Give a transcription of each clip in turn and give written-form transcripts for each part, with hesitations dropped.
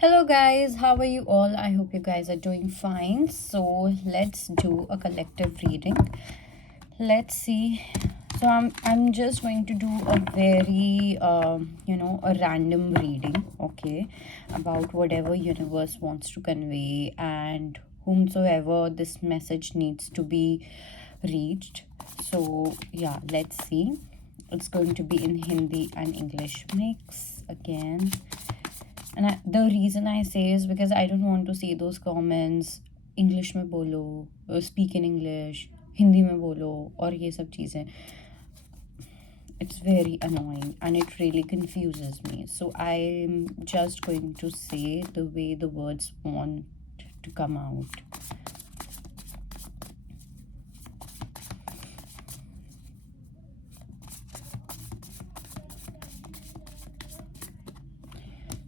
Hello guys, how are you all? I hope you guys are doing fine. So let's do a collective reading. Let's see. So I'm just going to do a very a random reading, okay, about whatever universe wants to convey and whomsoever this message needs to be reached. So yeah, let's see. It's going to be in Hindi and English mix again. And the reason I say is because I don't want to see those comments, English में बोलो, speak in English, Hindi में बोलो और ये सब चीज़ें. It's very annoying and it really confuses me. So I'm just going to say the way the words want to come out.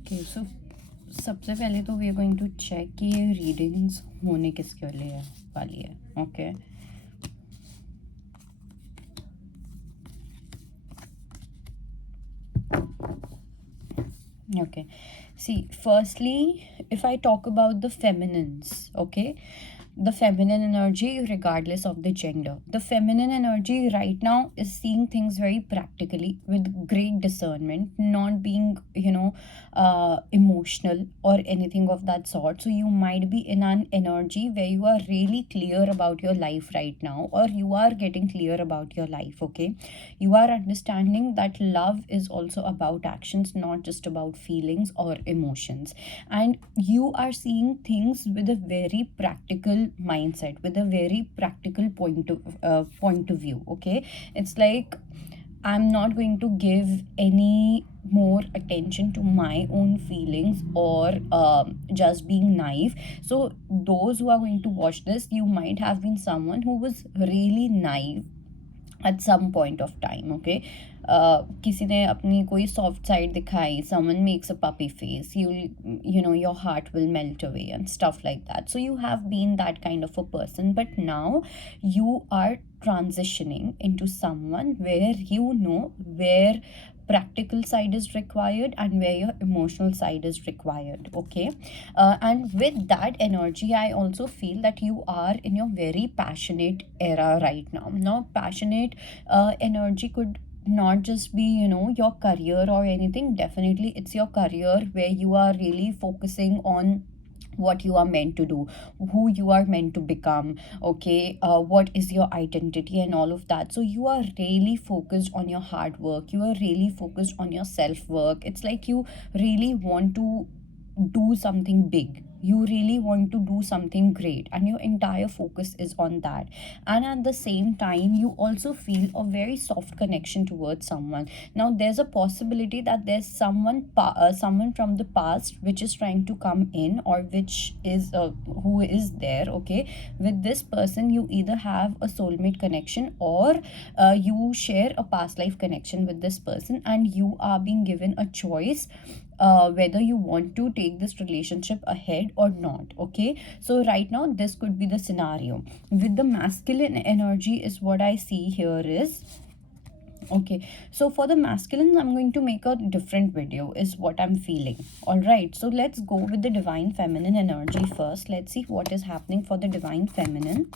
Okay, so सबसे पहले तो we are going to check कि ये रीडिंग्स होने किसके लिए वाली है. Okay okay, see, firstly, if I talk about the feminines, okay, the feminine energy regardless of the gender, the feminine energy right now is seeing things very practically with great discernment, not being emotional or anything of that sort. So you might be in an energy where you are really clear about your life right now, or you are getting clear about your life. Okay, you are understanding that love is also about actions, not just about feelings or emotions, and you are seeing things with a very practical mindset, with a very practical point of view. Okay, it's like I'm not going to give any more attention to my own feelings or just being naive. So those who are going to watch this, you might have been someone who was really naive at some point of time. Okay, किसी ने अपनी कोई soft side दिखाई, someone makes a puppy face, your heart will melt away and stuff like that. So you have been that kind of a person, but now you are transitioning into someone where you know where practical side is required and where your emotional side is required. Okay, and with that energy I also feel that you are in your very passionate era right now. Passionate energy could not just be your career or anything. Definitely it's your career where you are really focusing on what you are meant to do, who you are meant to become. Okay, what is your identity and all of that. So you are really focused on your hard work, you are really focused on your self work. It's like you really want to do something big, you really want to do something great, and your entire focus is on that. And at the same time you also feel a very soft connection towards someone. Now there's a possibility that there's someone from the past which is trying to come in, or which is who is there. Okay, with this person you either have a soulmate connection, or you share a past life connection with this person, and you are being given a choice whether you want to take this relationship ahead or not. Okay, so right now this could be the scenario. With the masculine energy is what I see here is, okay, so for the masculines I'm going to make a different video is what I'm feeling. All right, so let's go with the divine feminine energy first. Let's see what is happening for the divine feminines.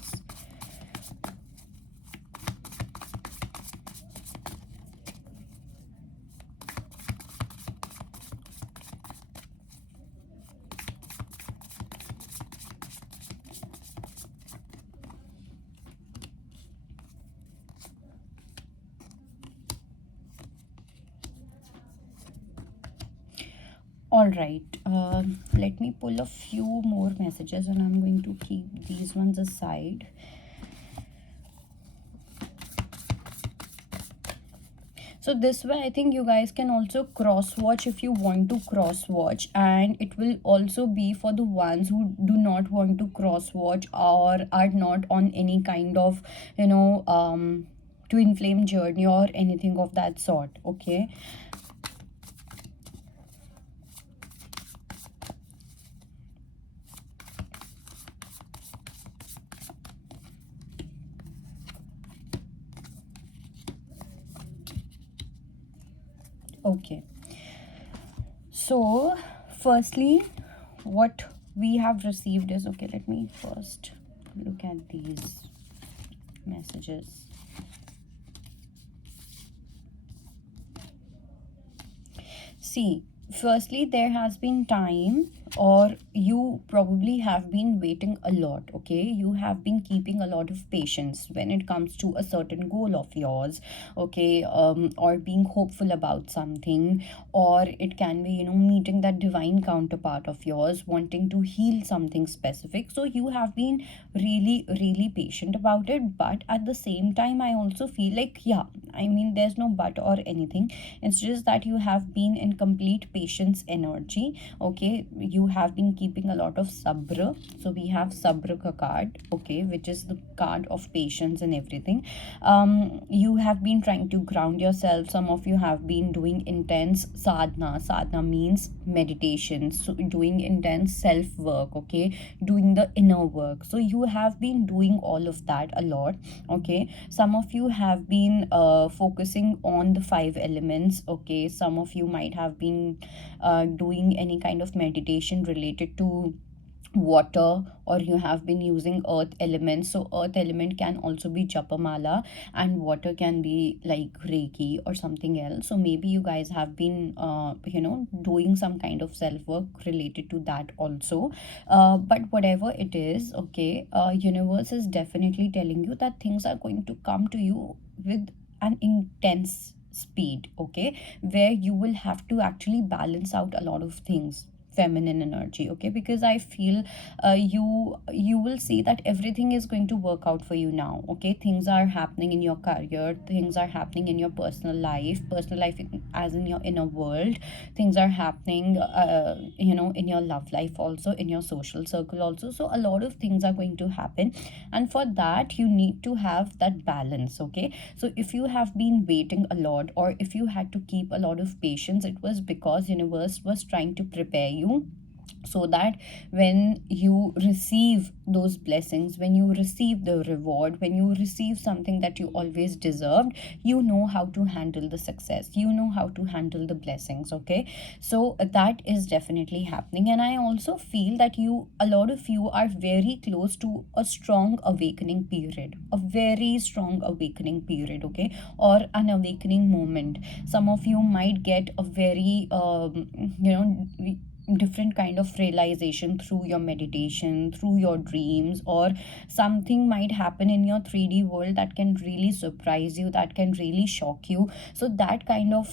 All right, let me pull a few more messages and I'm going to keep these ones aside. So this way I think you guys can also cross watch if you want to cross watch, and it will also be for the ones who do not want to cross watch or are not on any kind of twin flame journey or anything of that sort. Okay, okay, so firstly what we have received is, okay, let me first look at these messages. See, firstly, there has been time, or you probably have been waiting a lot, okay? You have been keeping a lot of patience when it comes to a certain goal of yours, okay? Or being hopeful about something, or it can be, meeting that divine counterpart of yours, wanting to heal something specific. So you have been really, really patient about it. But at the same time, I also feel like, yeah, I mean, there's no but or anything. It's just that you have been in complete patience energy, okay? You have been keeping a lot of sabra. So we have sabra ka card, okay, which is the card of patience and everything. You have been trying to ground yourself. Some of you have been doing intense sadhana means meditation, so doing intense self work, okay, doing the inner work. So you have been doing all of that a lot, okay? Some of you have been focusing on the five elements, okay? Some of you might have been doing any kind of meditation related to water, or you have been using earth elements. So earth element can also be japamala, and water can be like reiki or something else. So maybe you guys have been doing some kind of self work related to that also. But whatever it is, okay, universe is definitely telling you that things are going to come to you with an intense speed, okay, where you will have to actually balance out a lot of things, feminine energy, okay? Because I feel you will see that everything is going to work out for you now, okay? Things are happening in your career, things are happening in your personal life as in your inner world. Things are happening in your love life also, in your social circle also. So a lot of things are going to happen, and for that you need to have that balance, okay? So if you have been waiting a lot, or if you had to keep a lot of patience, it was because universe was trying to prepare you, so that when you receive those blessings, when you receive the reward, when you receive something that you always deserved, you know how to handle the success, you know how to handle the blessings, okay? So that is definitely happening. And I also feel that a lot of you are very close to a strong awakening period, a very strong awakening period, okay, or an awakening moment. Some of you might get a very different kind of realization through your meditation, through your dreams, or something might happen in your 3D world that can really surprise you, that can really shock you. So that kind of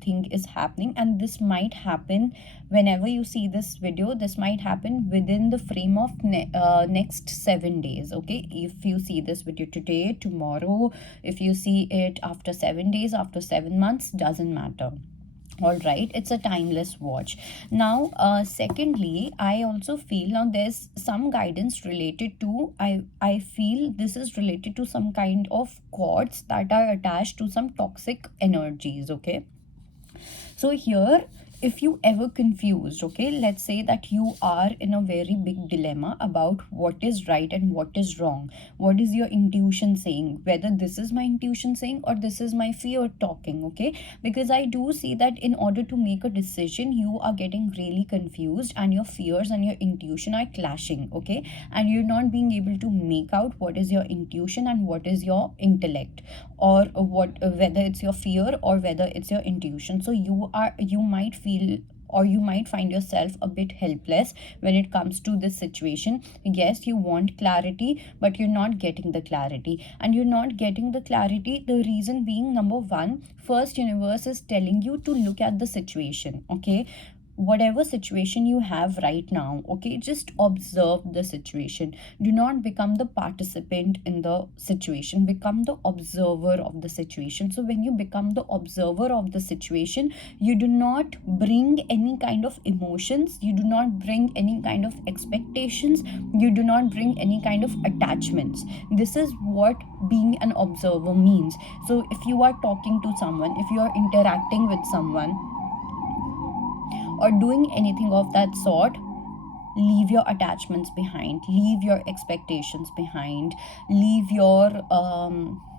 thing is happening, and this might happen whenever you see this video. This might happen within the frame of next 7 days, okay? If you see this video today, tomorrow, if you see it after 7 days, after 7 months, doesn't matter. All right, it's a timeless watch. Now secondly, I also feel now there's some guidance related to, I feel this is related to some kind of cords that are attached to some toxic energies, okay? So here, if you ever confused, okay, let's say that you are in a very big dilemma about what is right and what is wrong. What is your intuition saying? Whether this is my intuition saying or this is my fear talking, okay? Because I do see that in order to make a decision, you are getting really confused, and your fears and your intuition are clashing, okay? And you're not being able to make out what is your intuition and what is your intellect, or what whether it's your fear or whether it's your intuition. So you might feel, or you might find yourself a bit helpless when it comes to this situation. Yes, you want clarity, but you're not getting the clarity. And you're not getting the clarity, the reason being, number one, first, universe is telling you to look at the situation, okay? Whatever situation you have right now, okay, just observe the situation. Do not become the participant in the situation, become the observer of the situation. So when you become the observer of the situation, you do not bring any kind of emotions, you do not bring any kind of expectations, you do not bring any kind of attachments. This is what being an observer means. So if you are talking to someone, if you are interacting with someone, or doing anything of that sort, leave your attachments behind, leave your expectations behind, leave your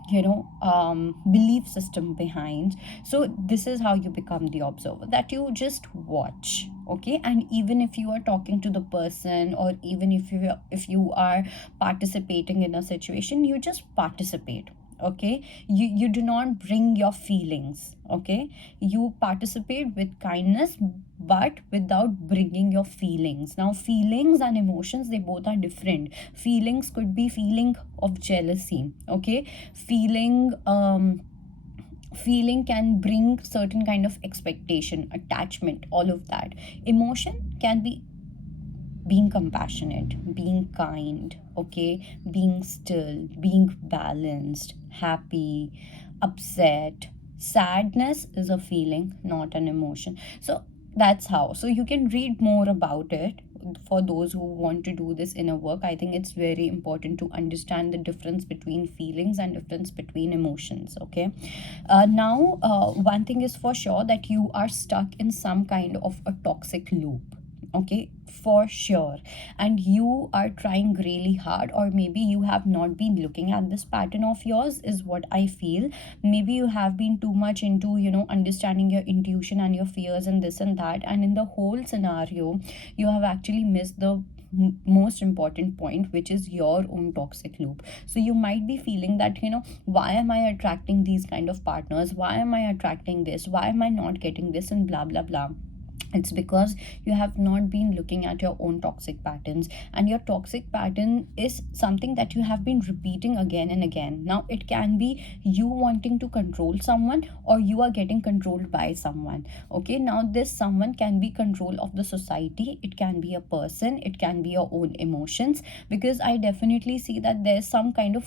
belief system behind. So this is how you become the observer, that you just watch. Okay, and even if you are talking to the person, or even if you are participating in a situation, you just participate. Okay, you do not bring your feelings. Okay, you participate with kindness, but without bringing your feelings. Now feelings and emotions, they both are different. Feelings could be feeling of jealousy. Okay, feeling feeling can bring certain kind of expectation, attachment, all of that. Emotion can be being compassionate, being kind, okay, being still, being balanced, happy, upset. Sadness is a feeling, not an emotion. So that's how. So you can read more about it for those who want to do this inner work. I think it's very important to understand the difference between feelings and difference between emotions. Okay. Now, one thing is for sure, that you are stuck in some kind of a toxic loop. Okay, for sure. And you are trying really hard, or maybe you have not been looking at this pattern of yours, is what I feel. Maybe you have been too much into understanding your intuition and your fears and this and that, and in the whole scenario you have actually missed the most important point, which is your own toxic loop. So you might be feeling that, why am I attracting these kind of partners, why am I attracting this, why am I not getting this, and blah blah blah. It's because you have not been looking at your own toxic patterns, and your toxic pattern is something that you have been repeating again and again. Now it can be you wanting to control someone, or you are getting controlled by someone. Okay, now this someone can be control of the society, it can be a person, it can be your own emotions, because I definitely see that there's some kind of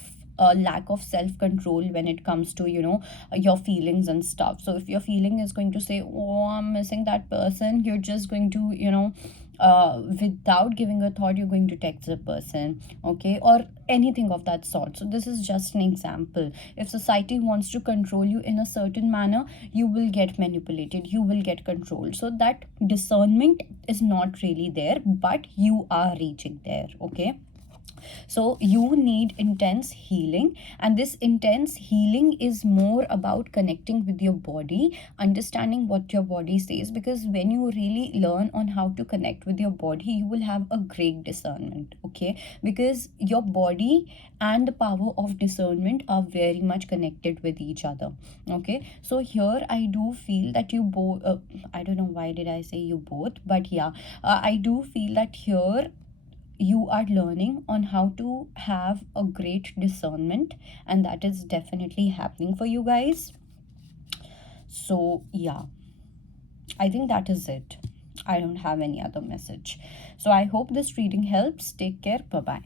lack of self control when it comes to your feelings and stuff. So if your feeling is going to say, oh, I'm missing that person, you're just going to without giving a thought, you're going to text the person. Okay, or anything of that sort. So this is just an example. If society wants to control you in a certain manner, you will get manipulated, you will get controlled. So that discernment is not really there, but you are reaching there. Okay, so you need intense healing, and this intense healing is more about connecting with your body, understanding what your body says, because when you really learn on how to connect with your body, you will have a great discernment. Okay, because your body and the power of discernment are very much connected with each other. Okay, so here I do feel that you both I don't know why did I say you both, but yeah, I do feel that here you are learning on how to have a great discernment, and that is definitely happening for you guys. So yeah, I think that is it. I don't have any other message. So I hope this reading helps. Take care. Bye bye.